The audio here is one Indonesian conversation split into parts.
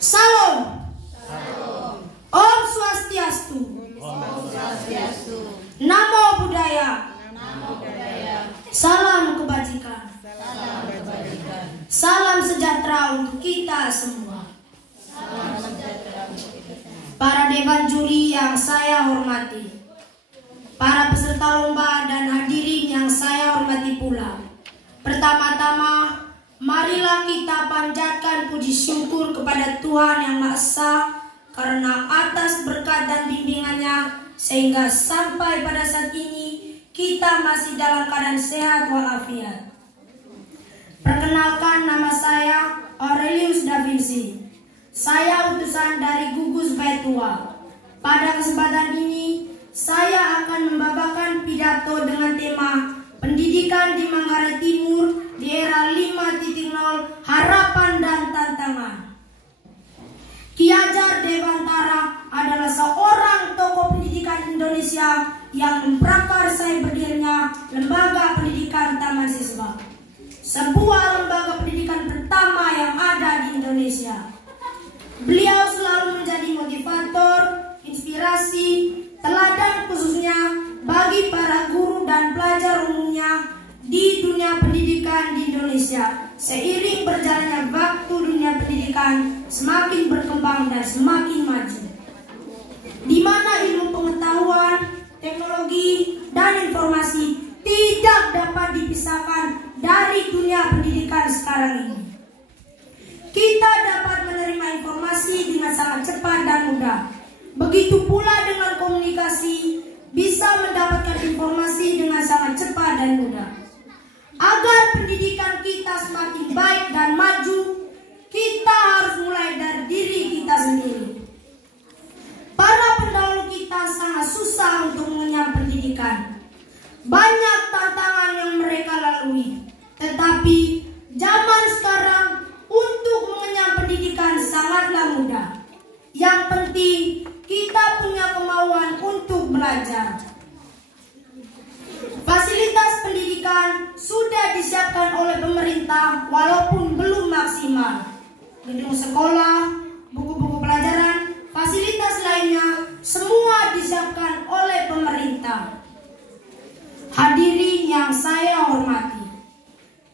Salam. Om Swastiastu. Namo Buddhaya. Salam kebajikan. Salam sejahtera untuk kita semua. Para dewan juri yang saya hormati, para peserta lomba dan hadirin yang saya hormati pula. Pertama-tama, marilah kita panjatkan puji syukur kepada Tuhan Yang Maha Esa karena atas berkat dan bimbingannya sehingga sampai pada saat ini kita masih dalam keadaan sehat walafiat. Perkenalkan, nama saya Aurelius Da Vinci. Saya utusan dari Gugus Baitua. Pada kesempatan ini, saya akan membawakan pidato dengan tema Pendidikan di Manggarai Timur di era 5.0, Harapan dan Tantangan. Ki Hajar Dewantara adalah seorang tokoh pendidikan Indonesia yang memprakarsai berdirinya Lembaga Pendidikan Taman Siswa, sebuah lembaga pendidikan pertama yang ada di Indonesia. Beliau selalu menjadi motivator, inspirasi, teladan khususnya bagi para guru dan pelajar umumnya di dunia pendidikan di Indonesia. Seiring berjalannya waktu, dunia pendidikan semakin berkembang dan semakin maju, di mana ilmu pengetahuan, teknologi, dan informasi tidak dapat dipisahkan dari dunia pendidikan sekarang ini. Kita dapat menerima informasi dengan sangat cepat dan mudah. Begitu pula dengan komunikasi, bisa mendapatkan informasi dengan sangat cepat dan mudah. Agar pendidikan kita semakin baik dan maju, kita harus mulai dari diri kita sendiri. Para pendahulu kita sangat susah untuk mengenyam pendidikan. Banyak tantangan yang mereka lalui, tetapi zaman sekarang untuk mengenyam pendidikan sangatlah mudah. Yang penting kita punya kemauan untuk belajar. Fasilitas pendidikan sudah disiapkan oleh pemerintah walaupun belum maksimal. Gedung sekolah, buku-buku pelajaran, fasilitas lainnya semua disiapkan oleh pemerintah. Hadirin yang saya hormati,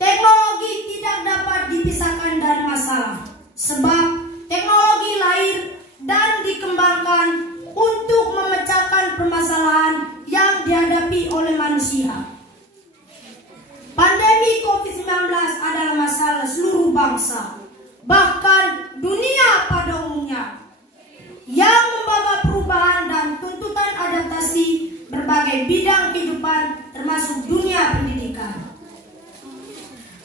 teknologi tidak dapat dipisahkan dari masalah, sebab teknologi lahir dan dikembangkan untuk memecahkan permasalahan yang dihadapi oleh manusia. Pandemi COVID-19 adalah masalah seluruh bangsa, bahkan dunia pada umumnya, yang membawa perubahan dan tuntutan adaptasi berbagai bidang kehidupan termasuk dunia pendidikan.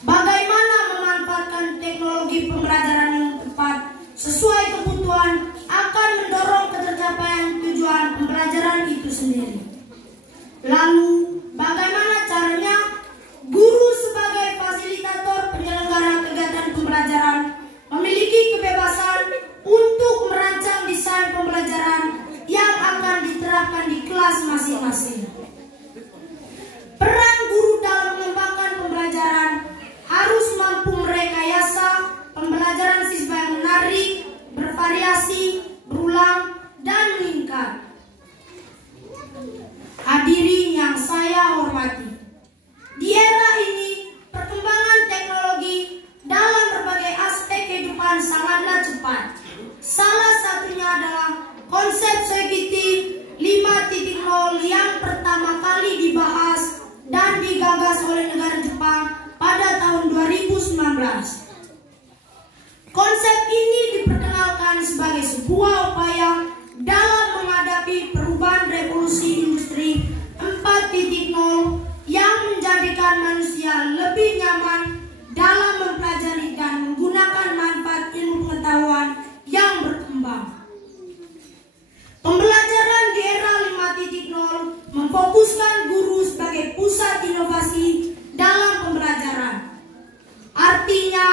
Bagaimana memanfaatkan teknologi pembelajaran yang tepat sesuai kebutuhan akan mendorong ketercapaian tujuan pembelajaran itu sendiri. Lalu, bagaimana caranya guru sebagai fasilitator penyelenggara kegiatan pembelajaran memiliki kebebasan untuk merancang desain pembelajaran yang akan diterapkan di kelas masing-masing. Peran guru dalam mengembangkan pembelajaran harus mampu merekayasa pembelajaran siswa yang menarik, bervariasi, berulang, dan meningkat. Hadirin yang saya hormati, di era ini perkembangan teknologi dalam berbagai aspek kehidupan sangatlah cepat. Salah satunya adalah konsep Soekitiv 5.0 yang pertama kali dibahas dan digagas oleh negara Jepang pada tahun 2019. Konsep ini diperkenalkan sebagai sebuah upaya dalam menghadapi perubahan revolusi industri 4.0 yang menjadikan manusia lebih nyaman dalam mempelajari dan menggunakan manfaat ilmu pengetahuan yang berkembang. Pembelajaran di era 5.0 memfokuskan guru sebagai pusat inovasi dalam pembelajaran. Artinya,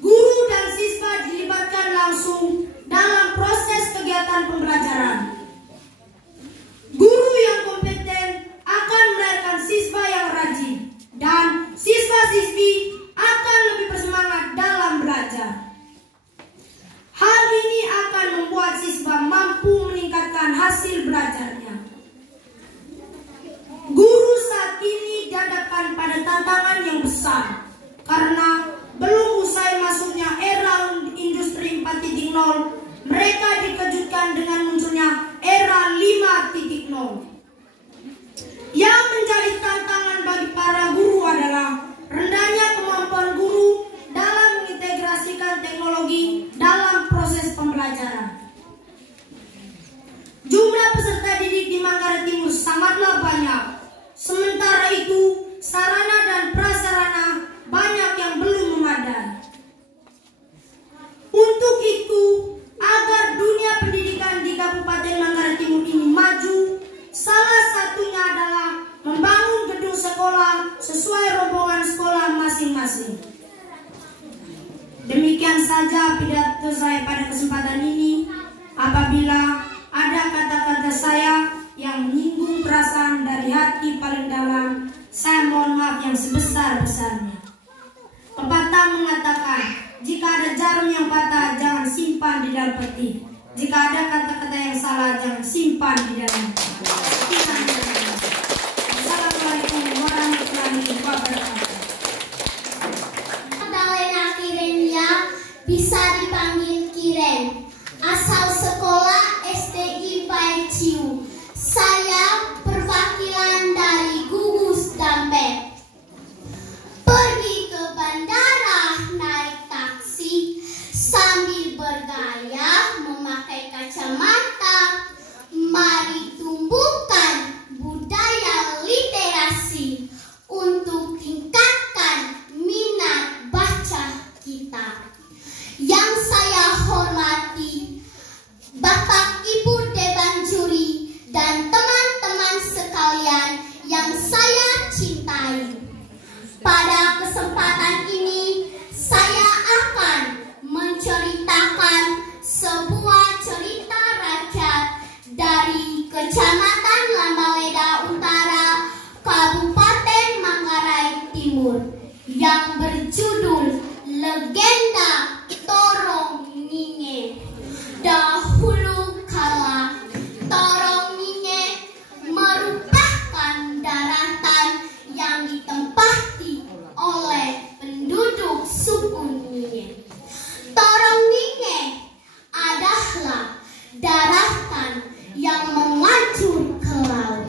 guru dan siswa dilibatkan langsung dalam proses kegiatan pembelajaran. Guru yang kompeten akan melahirkan siswa yang rajin dan siswa-siswi akan lebih bersemangat dalam belajar. Hal ini saja pidato saya pada kesempatan ini. Apabila ada kata-kata saya yang menyinggung perasaan dari hati paling dalam, saya mohon maaf yang sebesar-besarnya. Pepatah mengatakan, jika ada jarum yang patah, jangan simpan di dalam peti. Jika ada kata-kata yang salah, jangan simpan di dalam peti. Assalamualaikum warahmatullahi wabarakatuh. Magdalena Kirenia, bisa dipanggil Kiren, asal sekolah SDI Paiciu. Saya perwakilan dari Gugus Dampet. Pergi ke bandara naik taksi sambil bergaya memakai kacamata. Mari tumbuhkan budaya literasi untuk tingkatkan minat baca kita. Yang saya hormati Bapak Ibu Dewan Juri dan teman-teman sekalian yang saya cintai. Pada kesempatan ini saya akan menceritakan sebuah cerita rakyat dari Kecamatan Lambaleda Utara, Kabupaten Manggarai Timur, yang berjudul Legenda Torong Ninge. Dahulu kala, Torong Ninge merupakan daratan yang ditempati oleh penduduk suku Ninge. Torong Ninge adalah daratan yang mengancur ke laut.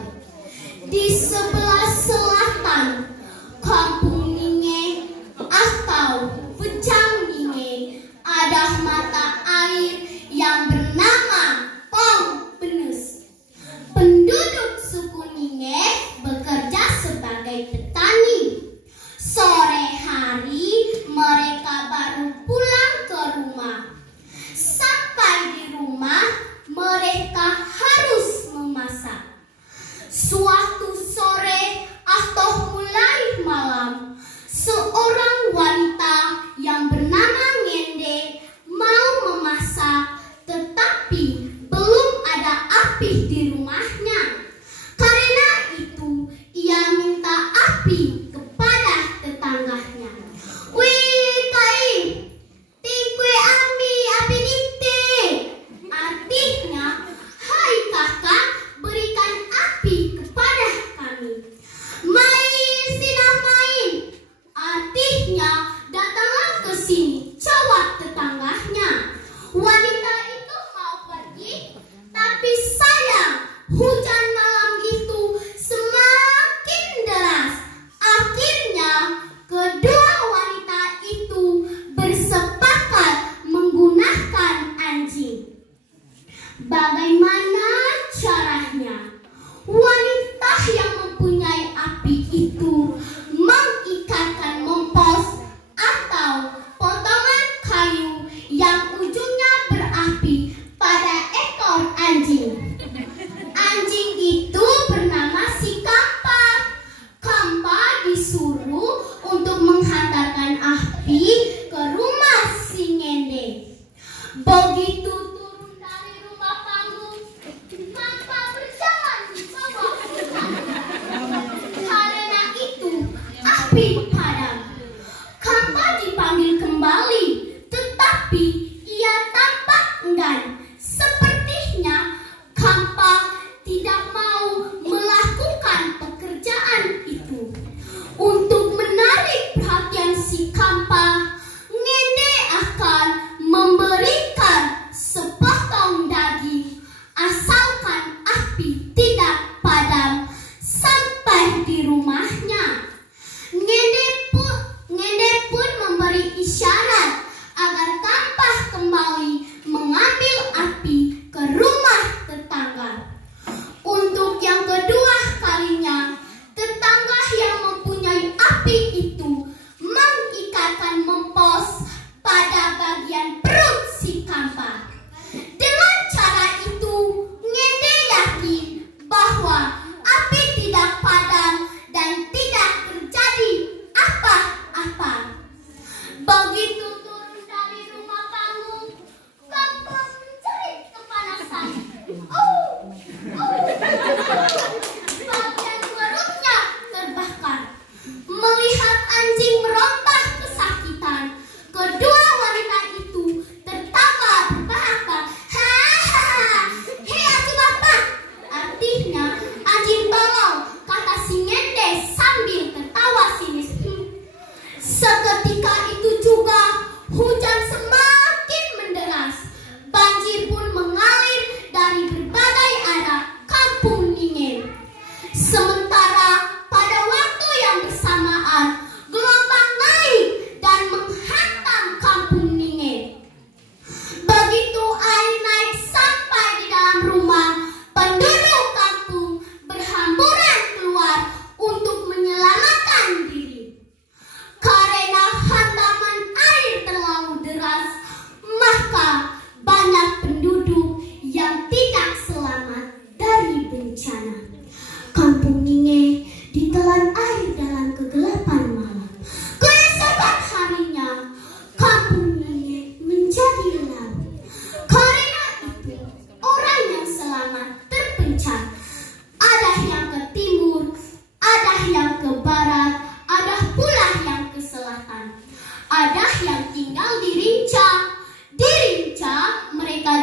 Di sebelah selatan Kampung Ninge atau Pejang Ninge ada mata air yang bernama Pong Penus. Penduduk suku Ninge bekerja sebagai petani. Sore hari mereka baru pulang ke rumah. Sampai di rumah mereka harus memasak. Suatu sore atau mulai malam, seorang wanita yang bernama Ngende mau memasak, tetapi belum ada api di rumahnya. Karena itu, ia minta api kepada tetangganya. "Wih, Kai, tingkui ambi api dite." Artinya, "Hai kakak, berikan api kepada kami." "Main, sina main." Artinya, "Datanglah ke sini," jawab tetangganya. Wanita itu mau pergi, tapi sayang, hujan malam itu semakin deras. Akhirnya, kedua wanita itu bersepakat menggunakan anjing. Bagaimana caranya? Wanita yang mempunyai api itu mengikatkan mempos atau potong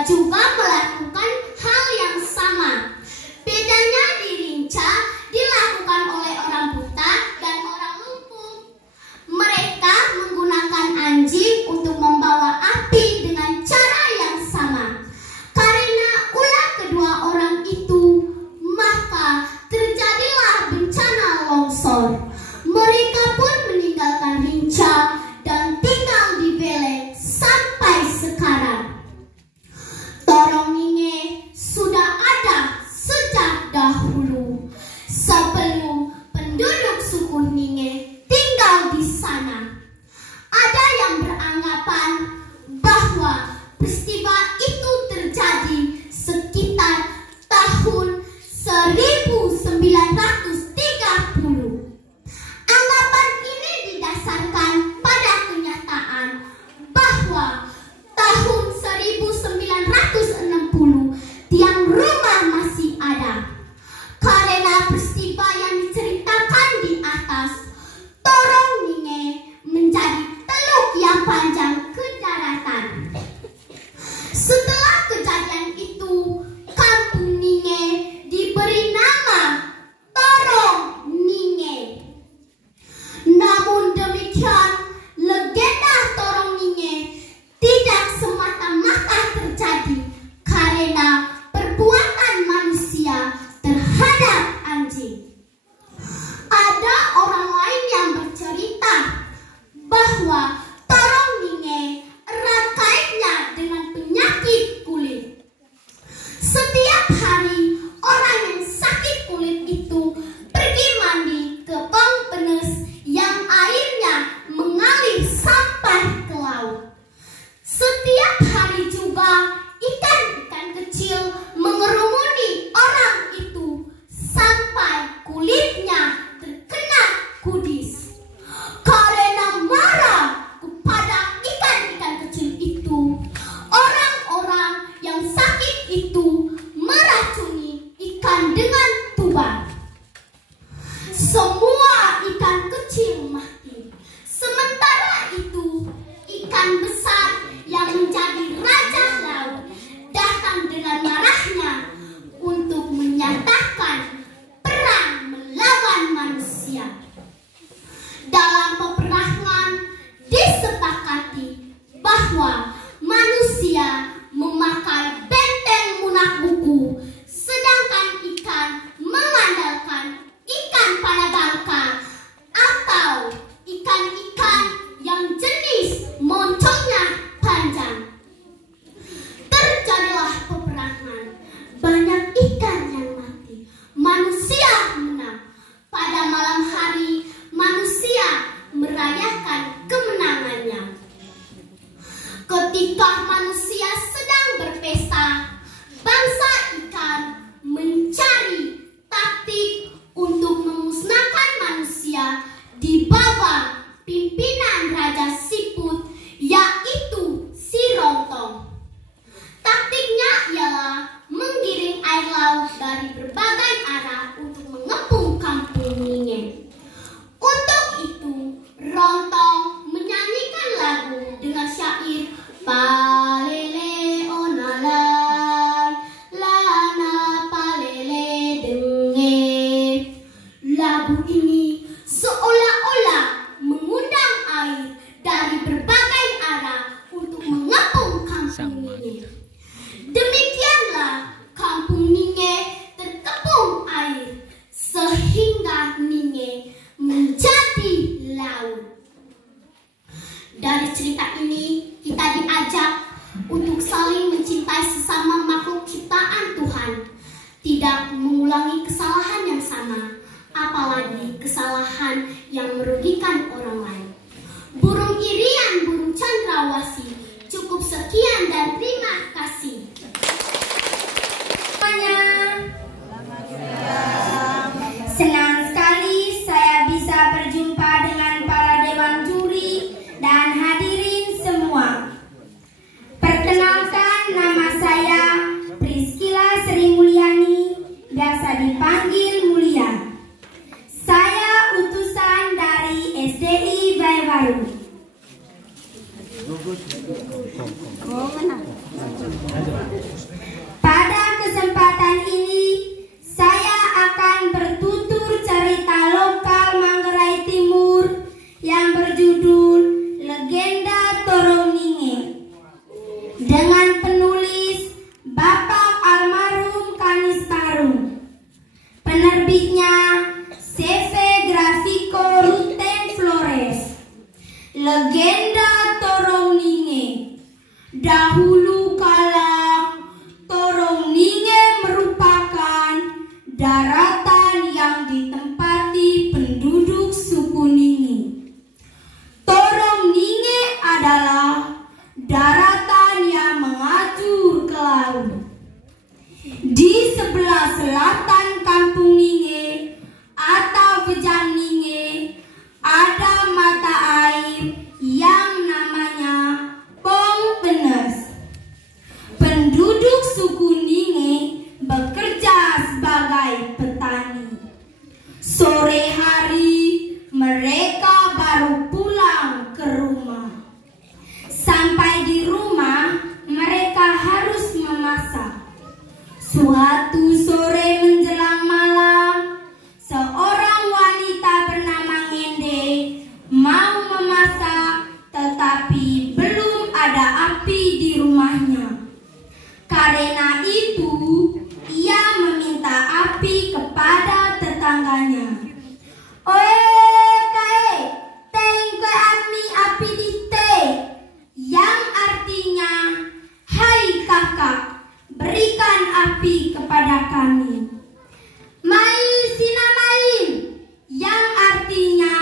juga melakukan hal yang sama. Bedanya di Rinca dilakukan oleh orang buta dan orang lumpuh. Mereka menggunakan anjing untuk membawa api dengan cara yang sama. Karena ulah kedua orang itu, maka terjadilah bencana longsor. Mereka pun meninggalkan Rinca dan tinggal di Belek sampai sekarang. Torong Ninge sudah ada sejak dahulu, sebelum penduduk suku Ninge tinggal di sana. Ada yang beranggapan bahwa peristiwa itu terjadi sekitar tahun 1930. Anggapan ini didasarkan pada kenyataan bahwa tahun 1960 tiang rumah masih ada. Karena peristiwa yang diceritakan di atas, Torong Ninge menjadi teluk yang panjang ke daratan. Setelah kejadian itu, kampung Ninge diberi nama Torong Ninge. Namun demikian, legenda Torong Ninge tidak semata-mata terjadi karena perbuatan manusia terhadap anjing. Ada orang lain yang bercerita bahwa Torong Ninge erat kaitnya dengan penyakit kulit. Setiap hari orang yang sakit kulit itu pergi mandi ke Pengpenes yang airnya mengalir sampai ke laut. Setiap hari juga ikan-ikan kecil mengerumuni orang itu sampai kulitnya terkena kudis. Karena marah kepada ikan-ikan kecil itu, orang-orang yang sakit itu meracuni ikan dengan tuban. Semua ikan kecil mati. Sementara itu, ikan besar yang menjadi raja laut datang dengan marahnya untuk menyatakan perang melawan manusia. Dalam peperangan disepakati bahwa manusia memakai benteng munak buku, sedangkan ikan mengandalkan ikan panabangka atau ikan-ikan yang jenis moncongnya panjang. Terjadilah peperangan, banyak ikan yang mati, manusia menang. Pada malam hari, manusia merayakan kemenangannya. Ketika manusia sedang berpesta, bangsa ikan mencari taktik untuk memusnahkan manusia di bawah pimpinan Raja Siput, yaitu si Rontong. Taktiknya ialah menggiring air laut dari berbagai arah untuk mengepung kampung Ninge. Untuk itu, Rontong menyanyikan lagu dengan syair palele onalai lana palele denge. Lagu ini seolah-olah mengundang air dari berbagai arah untuk mengepung kampung Ninge. Demikianlah kampung Ninge terkepung air sehingga Ninge menjadi laut. Dari cerita ini kita diajak untuk saling mencintai sesama makhluk ciptaan Tuhan, tidak mengulangi kesalahan yang sama, apalagi kesalahan yang merugikan orang lain. Burung irian, burung cendrawasih. Cukup sekian dan terima kasih. Senang sekali saya bisa berjumpa dengan para dewan juri dan hadirin semua. Perkenalkan, nama saya Priscilla Sri Mulyani, biasa dipanggil Mulia. Saya utusan dari SDI Pada kesempatan ini, saya akan bertutur cerita lokal Manggarai Timur yang berjudul Legenda Torong Ninge dengan penulis Bapak almarhum Kanis Parung. Penerbitnya CV Grafico Ruten Flores. Legenda Torong Ninge. Dahulu kala, Torong Ninge merupakan daratan yang ditempati penduduk suku Ninge. Torong Ninge adalah daratan yang mengajur ke laut. Di sebelah selatan Kampung Ninge atau Bejang Ninge ada mata air yang namanya Pong Penes. Penduduk suku Ninge bekerja sebagai petani. Sore hari mereka baru pulang ke rumah. Sampai di rumah mereka harus memasak. Suatu sore menjelang malam, seorang wanita bernama Ngende mau memasak, tetapi belum ada api di rumahnya. Karena itu, ia meminta api kepada tetangganya. "Oe, tengke api di te," yang artinya, "Hai kakak, berikan api kepada kami." "Mai sina main," yang artinya,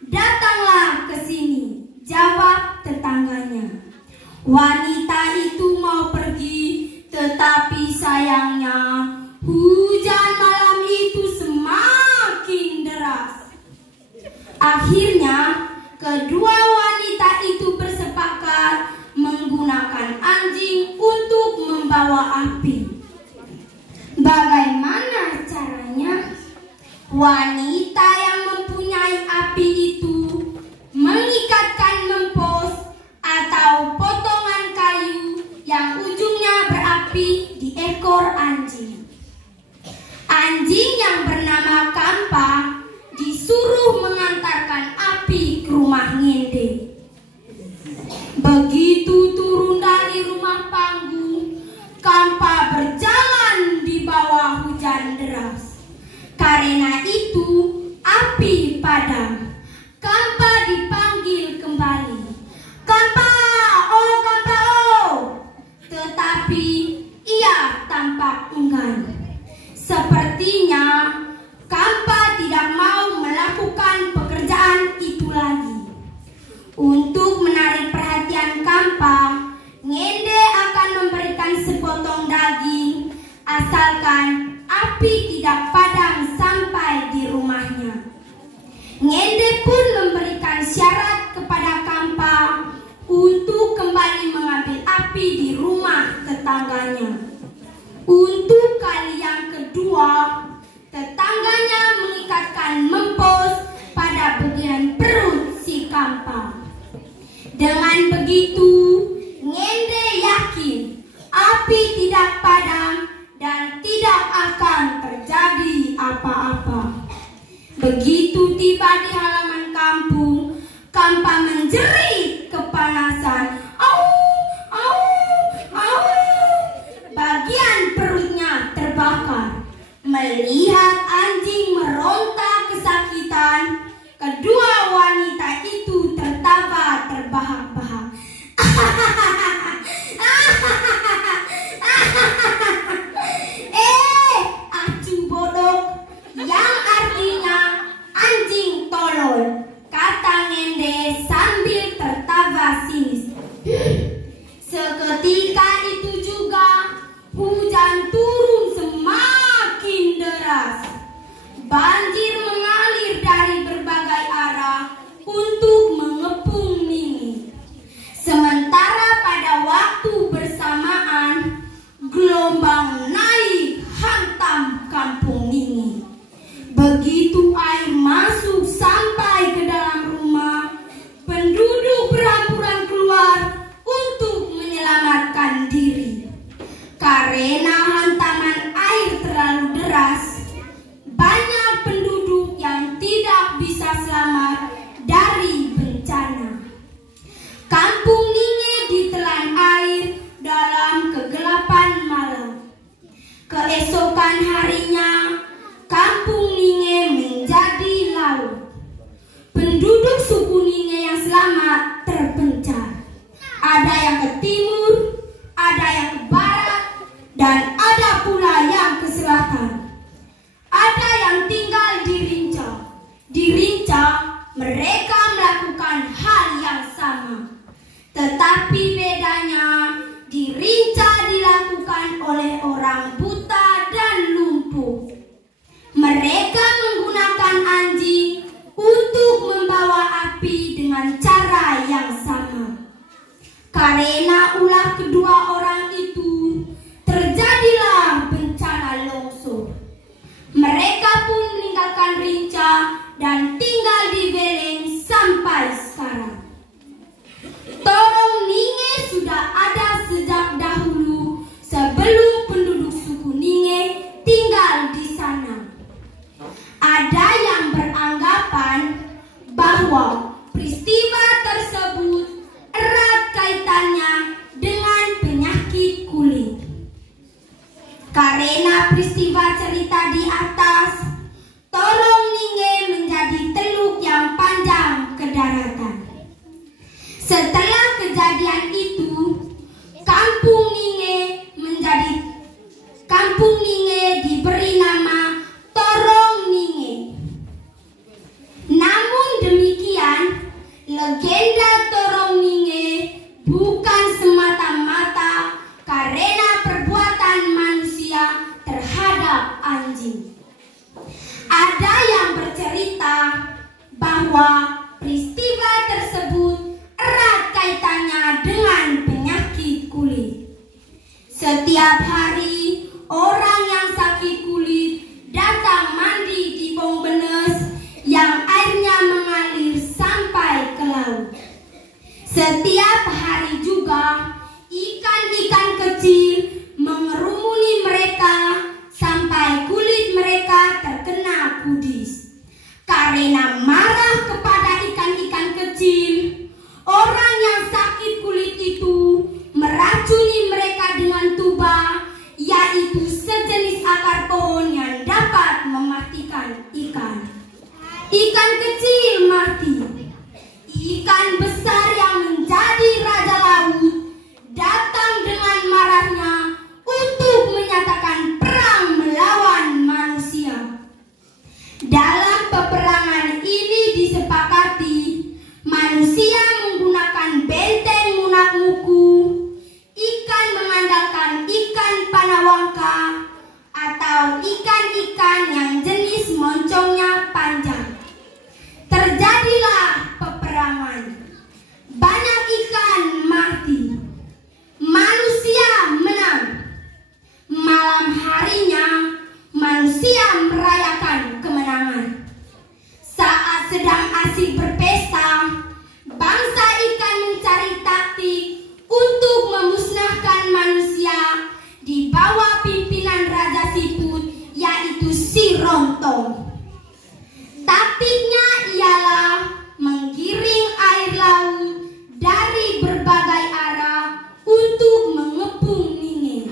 "Datanglah ke sini," jawab tetangganya. Wanita itu mau pergi, tetapi sayangnya hujan malam itu semakin deras. Akhirnya kedua wanita itu bersepakat menggunakan anjing untuk membawa api. Bagaimana caranya? Wanita yang mempunyai api itu mengikatkan mempos atau potongan kayu yang ujungnya berapi di ekor anjing. Anjing yang bernama Kampa disuruh mengantarkan api ke rumah Ngende. Begitu turun dari rumah panggung, Kampa berjalan di bawah hujan deras. Karena itu, api padam. Kampa dipanggil kembali. "Kampa, oh Kampa, oh." Tetapi ia tampak enggan. Sepertinya Kampa tidak mau melakukan pekerjaan itu lagi. Untuk menarik perhatian Kampa, Ngende akan memberikan sepotong daging asalkan api tidak padam sampai di rumahnya. Ngende pun memberikan syarat kepada Kampa untuk kembali mengambil api di rumah tetangganya. Untuk kali yang kedua, tetangganya mengikatkan mempos pada bagian perut si Kampa. Dengan begitu, Ngende yakin api tidak padam dan tidak akan terjadi apa-apa. Begitu tiba di halaman kampung, Kampa menjerit kepanasan. "Au, au, au." Bagian perutnya terbakar. Melihat anjing meronta kesakitan, kedua wanita itu tertawa terbahak-bahak. Acu bodoh, yang artinya anjing tolol, kata Ngende sambil tertawa sinis. Seketika itu juga hujan turun semakin deras. Banjir mengalir dari berbagai arah untuk mengepung Ninge. Sementara pada waktu bersamaan, gelombang naik hantam kampung Ninge. Begitu air masuk sampai ke dalam rumah, penduduk berhamburan keluar ke timur, ada yang ke barat, dan ada pula yang ke selatan. Ada yang tinggal di Rinca. Di Rinca mereka melakukan hal yang sama. Tetapi bedanya, di Rinca dilakukan oleh orang buta dan lumpuh. Mereka menggunakan anjing untuk membawa api dengan cara yang sama. Karena ulah kedua orang itu, terjadilah bencana longsor. Mereka pun meninggalkan Rinca dan tinggal di Beleng sampai sekarang. Torong Ninge sudah ada sejak dahulu, sebelum penduduk suku Ninge tinggal di sana. Ada yang beranggapan bahwa peristiwa tersebut erat kaitannya dengan penyakit kulit. Karena peristiwa cerita di atas, Torong Ninge menjadi teluk yang panjang ke daratan. Setelah kejadian itu, Kampung Ninge diberi nama Torong Ninge. Namun demikian, legenda Torong Ninge bukan semata-mata karena perbuatan manusia terhadap anjing. Ada yang bercerita bahwa peristiwa tersebut erat kaitannya dengan penyakit kulit. Setiap hari, orang yang sakit kulit datang mandi di Bong Benes yang airnya mengalir sampai ke laut. Setiap hari juga, ikan-ikan kecil mengerumuni mereka sampai kulit mereka terkena kudis. Karena marah kepada ikan-ikan kecil, orang yang sakit kulit itu meracuni mereka dengan tuba, yaitu sejenis akar pohon yang dapat mematikan ikan. Ikan kecil mati. Ikan besar yang menjadi raja laut datang dengan marahnya untuk menyatakan perang melawan manusia. Dalam peperangan ini disepakati manusia menggunakan benteng Munak-Muku, ikan mengandalkan ikan panawangka, atau ikan-ikan yang jenis moncongnya panjang. Terjadilah peperangan. Banyak ikan mati. Manusia menang. Malam harinya, manusia merayakan kemenangan. Saat sedang asik berpesta, bangsa ikan mencari taktik untuk memusnahkan manusia di bawah pimpinan Raja Siput, yaitu si Rontong. Taktiknya ialah menggiring air laut dari berbagai arah untuk mengepung Ninge.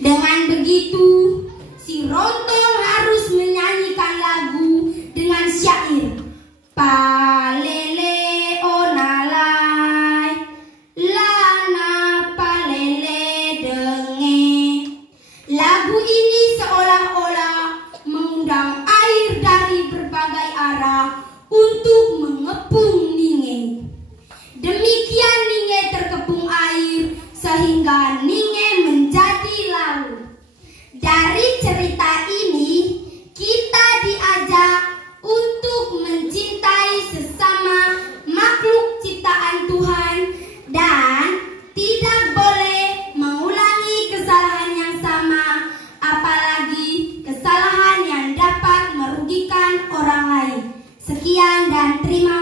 Dengan begitu, si Rontong harus menyanyikan lagu dengan syair palele onalai lana palele denge. Lagu ini seolah-olah mengundang air dari berbagai arah untuk mengepung Ninge. Demikian Ninge terkepung air sehingga Ninge menjadi laut. Dari cerita ini kita diajak untuk mencintai sesama makhluk ciptaan Tuhan dan tidak boleh mengulangi kesalahan yang sama, apalagi kesalahan yang dapat merugikan orang lain. Sekian dan terima